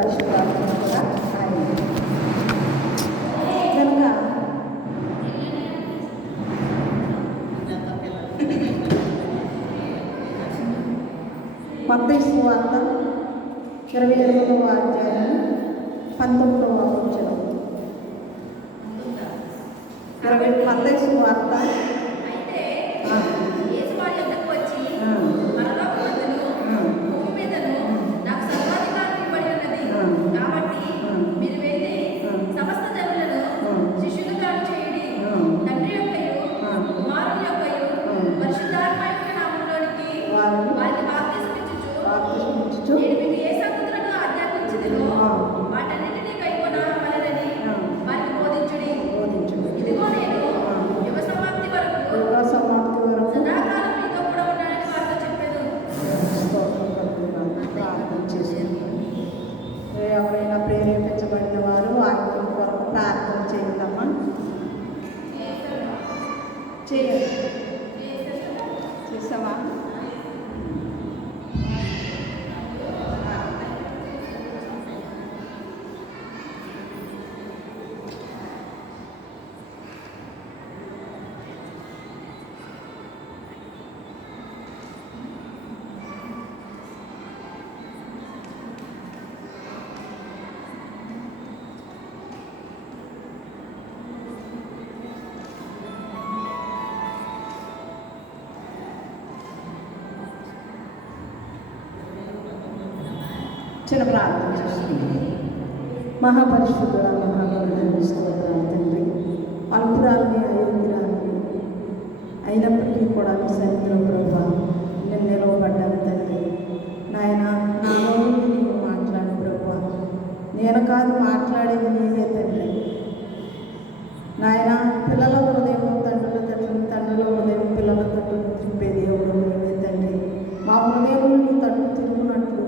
పరిశుద్ధాత్మ కూడా ఆయన కనుక మత్తయి సువార్త 28వ అధ్యాయం 19వ వచనం. మత్తయి సువార్త ఎవరైనా ప్రేరేపించబడిన వారు ఆయన కొరకు ప్రార్థన చేద్దామా? చేసావా? చిన్న ప్రార్థన చేస్తుంది. మహాపరిశుద్ధుడ మహాగణుడ స్తోత్రాలు తండ్రి. అల్పురాలని అయోగ్యురాలని అయినప్పటికీ కూడా మీ సన్నిధిలో ప్రభా నేను నిలవబడ్డాను తండ్రి. నాయన నా నోరు నీవు మాట్లాడు ప్రభా, నేను కాదు మాట్లాడేది నీవే తండ్రి. నాయన పిల్లల హృదయం తండ్రుల తట్టును, తండ్రుల హృదయం పిల్లల తట్టును తిప్పే దేవుడు నీవే తండ్రి. మా హృదయంలో నీ తట్టు తిరుగునట్లు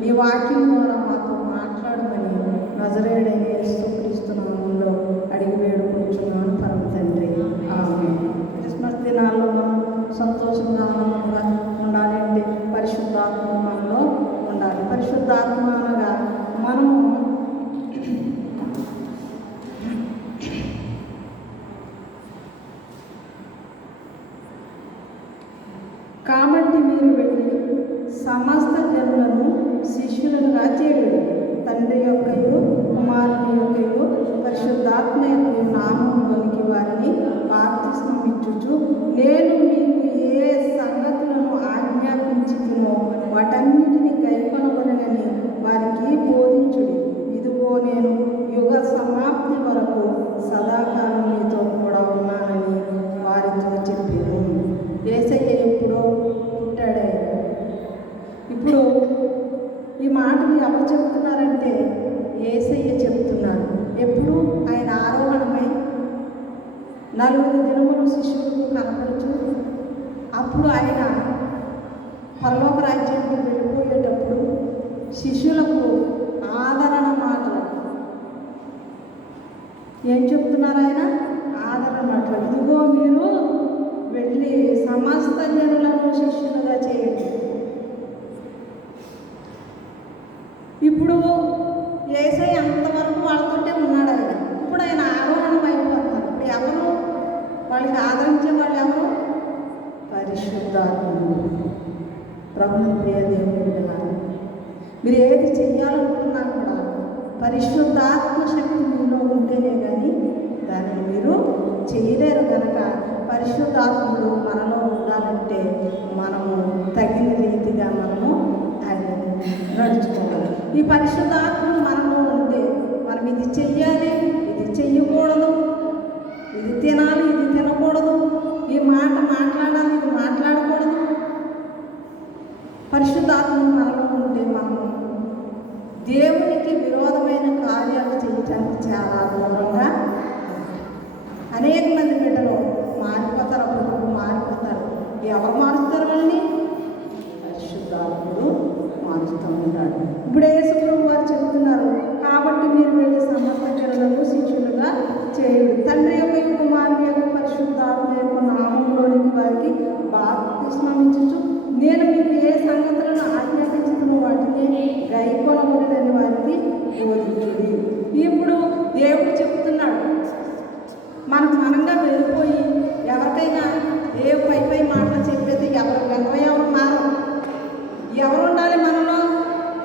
నీ వాక్యం ద్వారా మాతో మాట్లాడమని నజరేయుడైన యేసుక్రీస్తు నామములో అడిగి వేడుకుంటున్నాను పరమ తండ్రి. ఆమేన్. క్రిస్మస్ దినాల్లో మనం సంతోషంగా ఆనందంగా ఉండాలి అంటే పరిశుద్ధాత్మ మనలో ఉండాలి. పరిశుద్ధాత్మ అనగా మనము కాబట్టి మీరు వెళ్ళి సమస్త జనులను శిష్యులుగా చేయుడి, తండ్రి యొక్కయు కుమారుని యొక్కయు పరిశుద్ధాత్మ యొక్క నామములోనికి వారిని బాప్తిస్మమిచ్చుచు నేను మీకు ఏ సంగతులను ఆజ్ఞాపించుచునో వాటన్నిటిని కైకొనవలెనని వారికి బోధించుడి. ఇదిగో నేను యుగ సమాప్తి వరకు సదాకాలం మీతో కూడా ఉన్నానని వారితో చెప్పాను. యేసయ్య ఎప్పుడో పుట్టాడే. ఇప్పుడు ఈ మాటలు ఎవరు చెప్తున్నారంటే యేసయ్య చెప్తున్నారు. ఎప్పుడు ఆయన ఆరోహణమై 40 దినములు శిష్యులకు కనపరచు, అప్పుడు ఆయన పరలోక రాజ్యానికి వెళ్ళిపోయేటప్పుడు శిష్యులకు ఆదరణ మాటలు ఏం చెప్తున్నారు? ఆయన ఆదరణ మాటలు. ఇదిగో మీరు వెళ్ళి సమస్త జనులను శిష్యులుగా చేయండి. ఇప్పుడు యేసయ్య అంతవరకు వాళ్ళతోటే ఉన్నాడు ఆయన. ఇప్పుడు ఆయన ఆరోహణం అయిపోతున్నారు. ఇప్పుడు ఎవరు వాళ్ళకి ఆదరించే వాళ్ళు? ఎవరు? పరిశుద్ధాత్ముడు. ప్రభుని ప్రియ దేవుని బిడ్డలారా, మీరు ఏది చెయ్యాలనుకున్నా కూడా పరిశుద్ధాత్మ శక్తి మీలో ఉంటేనే కానీ దానిని మీరు చేయలేరు. కనుక పరిశుద్ధాత్ముడు మనలో ఉండాలంటే మనము తగిన రీతిగా మనము ఆయన నడుచుకోవాలి. ఈ పరిశుద్ధాత్ముడు మనలో ఉంటే మనం ఇది చెయ్యాలి, ఇది చెయ్యకూడదు, ఇది తినాలి, ఇది తినకూడదు, ఈ మాట మాట్లాడాలి, ఇది మాట్లాడకూడదు. పరిశుద్ధాత్ముడు మనలో ఉంటే మనము దేవునికి విరోధమైన కార్యాలు చేయటానికి చాలా దూరంగా. అనేక మంది బిడ్డలు మారిపోతారు, అప్పుడు మారిపోతారు. ఎవరు మారుస్తారు వాళ్ళని? పరిశుద్ధాత్ముడు మారుస్తూ ఉంటాడు. ఇప్పుడు యేసుప్రభు వారు చెప్తున్నారు, కాబట్టి మీరు వెళ్ళి సమస్త జనులను శిష్యులుగా చేయుడు, తండ్రి యొక్క కుమారుని యొక్క పరిశుద్ధాత్మ యొక్క నామంలోనికి వారికి బాప్తిస్మమిచ్చుచు నేను మీకు ఏ సంగతులను ఆజ్ఞాపించుతున్న వాటిని గైకొనవలెనని వారికి దేవుడు చెప్తున్నాడు. మనంగా వెళ్ళిపోయి ఎవరికైనా ఏ పై మాటలు చెప్పేది ఎవరు మారరు. ఎవరు ఉండాలి మనలో?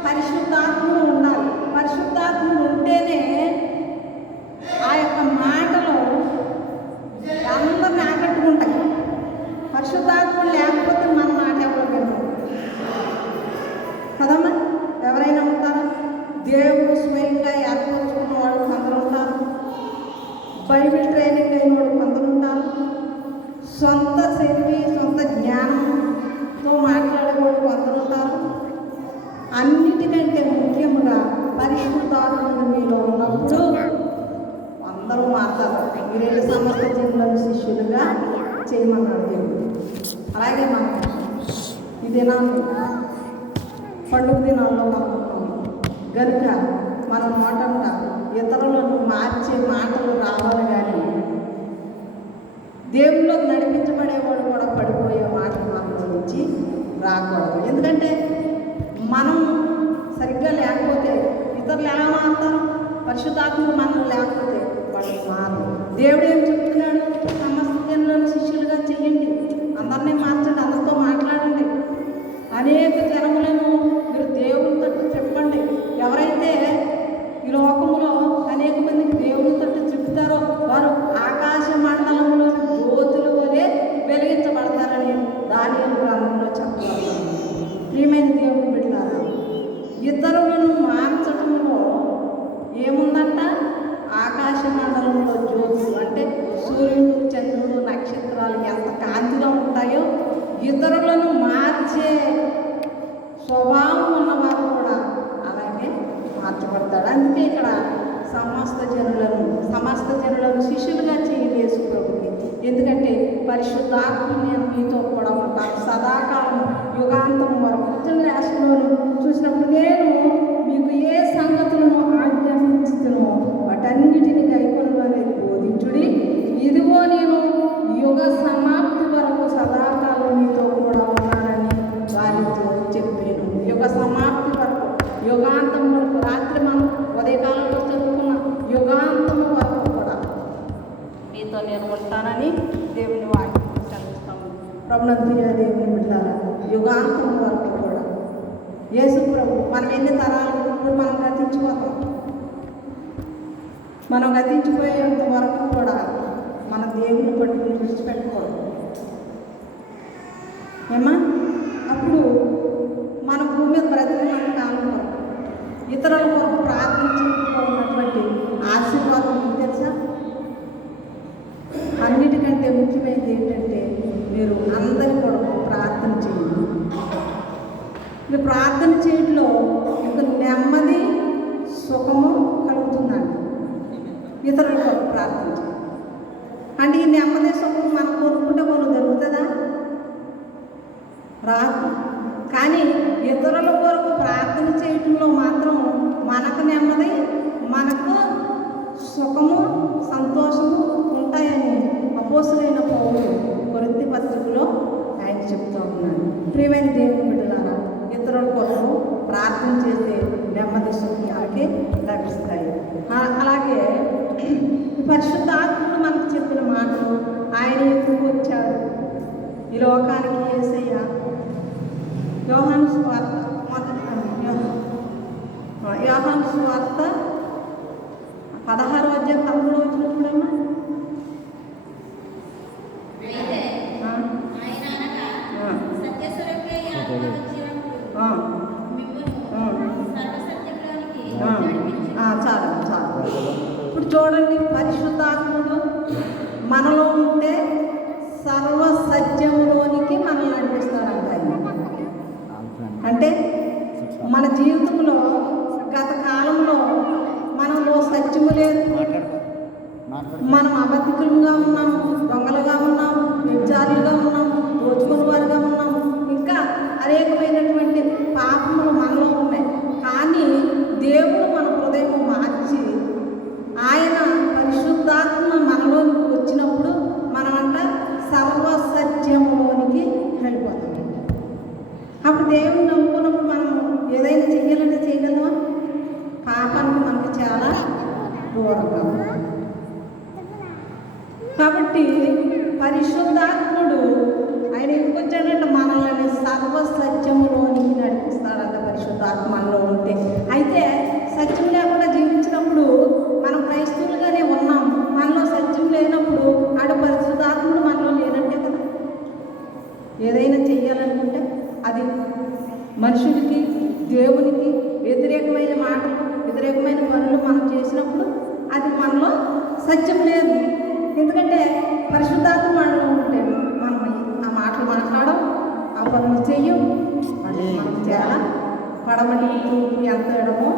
పరిశుద్ధాత్ముడు ఉండాలి. పరిశుద్ధాత్ముడు ఉంటేనే ఆ యొక్క మాటలు అందరిని ఆకట్టుకుంటాయి. పరిశుద్ధాత్ముడు లేకపోతే మన మాట ఎవరు వినరు కదమ్మా. ఎవరైనా ఉంటారా? దేవుడు స్వయంగా ఏర్పరచుకున్న వాళ్ళు కొందరు ఉంటారు. బైబిల్ ట్రైనింగ్ అయిన వాళ్ళు కొందరు ఉంటారు. సొంత శక్తి సొంత జ్ఞానంతో మాట్లాడేవాళ్ళు కొందరు ఉంటారు. అన్నిటికంటే ముఖ్యంగా పరిశుద్ధాత్ముడు మీలో ఉన్నప్పుడు అందరూ మాట్లాడతారు. మీరేళ్ళ సమస్త జనులను శిష్యులుగా చేయమన్నాడు దేవుడు. అలాగే మనం ఈ దినాన్ని పండుగ దినాల్లో మనం గనుక మనం నోటంట ఇతరులను మార్చే మాటలు రావాలి, కానీ దేవుళ్ళకి నడిపించబడేవాడు కూడా పడిపోయే మాటలు మనలో నుంచి రాకూడదు. ఎందుకంటే మనం సరిగ్గా లేకపోతే ఇతరులు ఎలా మారుతారు? పరిశుద్ధాత్ముడు మనం లేకపోతే వాళ్ళు మారు. దేవుడు ఏం చెప్తున్నాడు? సమస్త జనులను శిష్యులుగా చెయ్యండి, అందరినీ మార్చండి, అందరితో మాట్లాడండి, అనేక జనములను మీరు దేవుని తట్టు చెప్పండి. ఎవరైతే ఈ లోకంలో అనేక మందికి దేవుని తట్టు చెప్తారో వారు ఆకాశ మండలంలో జ్యోతుల వలె వెలిగించబడతారని దానియేలు గ్రంథంలో చెప్పబడతారు. ప్రియమైన దేవుని బిడ్డలారా, ఇతరులను మార్చడంలో ఏముందంట? ఆకాశ మండలంలో జ్యోతులు అంటే సూర్యుడు, చంద్రుడు, నక్షత్రాలు ఎంత కాంతిగా ఉంటాయో ఇతరులను మార్చే స్వభావం ఉన్నవారు కూడా అలాగే మార్చబడతాడు. అందుకే ఇక్కడ సమస్త జనులను శిష్యులుగా చేయండి యేసు ప్రభుకి. ఎందుకంటే పరిశుద్ధాత్మ నేను మీతో కూడా ఉంటాను సదాకాలం యుగాంతం వరకు. రాష్ట్రంలోను చూసినప్పుడు నేను మీకు ఏ సంగతులను ఆజ్ఞాపించుతునో వాటన్నిటిని కైకొనమనేది బోధించుడి. ఇదిగో నేను యుగ సమాప్తి వరకు సదాకాలం మీతో కూడా ఉన్నానని వారితో చెప్పాను. యుగ సమాప్తి వరకు, యుగాంతం వరకు, రాత్రి మనం ఉదయకాలంలో చదువుకున్న యుగాంతం వరకు కూడా మీతో నేను ఉంటానని దేవుని వాక్యం చదివిస్తాము. ప్రభునందు దేవుని బిడ్డలారా, యుగాంతం వరకు కూడా యేసు ప్రభు మనం ఎన్ని తరాలు ఇప్పుడు మనం గతించిపోతాం. మనం గతించిపోయేంత వరకు కూడా మన దేవుని పట్టుకుని విడిచిపెట్టకూడదు ఏమా. అప్పుడు మన భూమి మీద బ్రతికినంత కాలం వరకు ఇతరుల కొరకు ప్రార్థించుకున్నటువంటి ఆశీర్వాదం మీకు తెలుసా? అన్నిటికంటే ముఖ్యమైనది ఏంటంటే మీరు అందరి కొరకు ప్రార్థన చేయండి. మీరు ప్రార్థన చేయడంలో మీకు నెమ్మది సుఖము కలుగుతుందండి. ఇతరుల కొరకు ప్రార్థించండి అంటే ఈ నెమ్మది సుఖం మనం కోరుకుంటే మనం జరుగుతుందా? రాదు. కానీ ఇతరుల కొరకు ప్రార్థన చేయటంలో మాత్రం మనకు నెమ్మది, మనకు సుఖము, సంతోషము ఉంటాయని అపోస్తలుడైన పౌలు కొరింథీ పత్రికలో ఆయన చెప్తూ ఉన్నాడు. ప్రియమైన దేవుని బిడ్డలారా, ఇతరుల కొరకు ప్రార్థన చేస్తే నెమ్మది సుఖాలకి లభిస్తాయి. అలాగే పరిశుద్ధాత్ముడు మనకు చెప్పిన మాటలు ఆయన ఎందుకు వచ్చాడు ఈ లోకానికి? యేసయ్య యోహాను సువార్త యోహాను సువార్త 16వ అధ్యాయం 13వ వచనం చూడమ్మా. చాలు. ఇప్పుడు చూడండి, పరిశుద్ధాత్ముడు మనలో ఉంటే సర్వ సత్యములోనికి మనల్ని నడిపిస్తాడంట. అంటే మన జీవితంలో గత కాలంలో మనలో సత్యము లేదు, మనం అబద్ధికులుగా ఉన్నాం, దొంగలుగా ఉన్నాం, వ్యభిచారులుగా ఉన్నాం, దోచుకుని వారుగా ఉన్నాం, ఇంకా అనేకమైనటువంటి పాపములు మనలో ఉన్నాయి. కానీ దేవుడు మన హృదయం మార్చి ఆయన పరిశుద్ధాత్మ మనలోనికి వచ్చినప్పుడు మనమంట సర్వసత్యములోనికి వెళ్ళిపోతాం. అప్పుడు దేవుని నమ్ముకున్నప్పుడు మనం ఏదైనా చెయ్యాలంటే చేయగలమా? పాపానికి మనకు చాలా దూరంగా ఉంటాం. కాబట్టి పరిశుద్ధాత్ముడు ఆయన ఎందుకు వచ్చాడంటే మనల్ని సర్వ సత్యములోనికి నడిపిస్తాడంట పరిశుద్ధాత్మలో ఉంటే. అయితే సత్యం లేకుండా జీవించినప్పుడు మనం క్రైస్తవులుగానే ఉన్నాం, మనలో సత్యం లేనప్పుడు ఆడ పరిశుద్ధాత్ముడు మనలో లేనట్టే కదా. ఏదైనా చెయ్యాలనుకుంటే అది మనుషులకి దేవునికి వ్యతిరేకమైన మాటలు వ్యతిరేకమైన పనులు మనం చేసినప్పుడు అది మనలో సత్యం లేదు. ఎందుకంటే పరిశుద్ధాత్మ మనలో ఉంటే మనం ఆ మాటలు మాట్లాడడం, ఆ పనులు చెయ్యం. మనం చాలా పడమటి తూర్పు ఎంత ఎడమో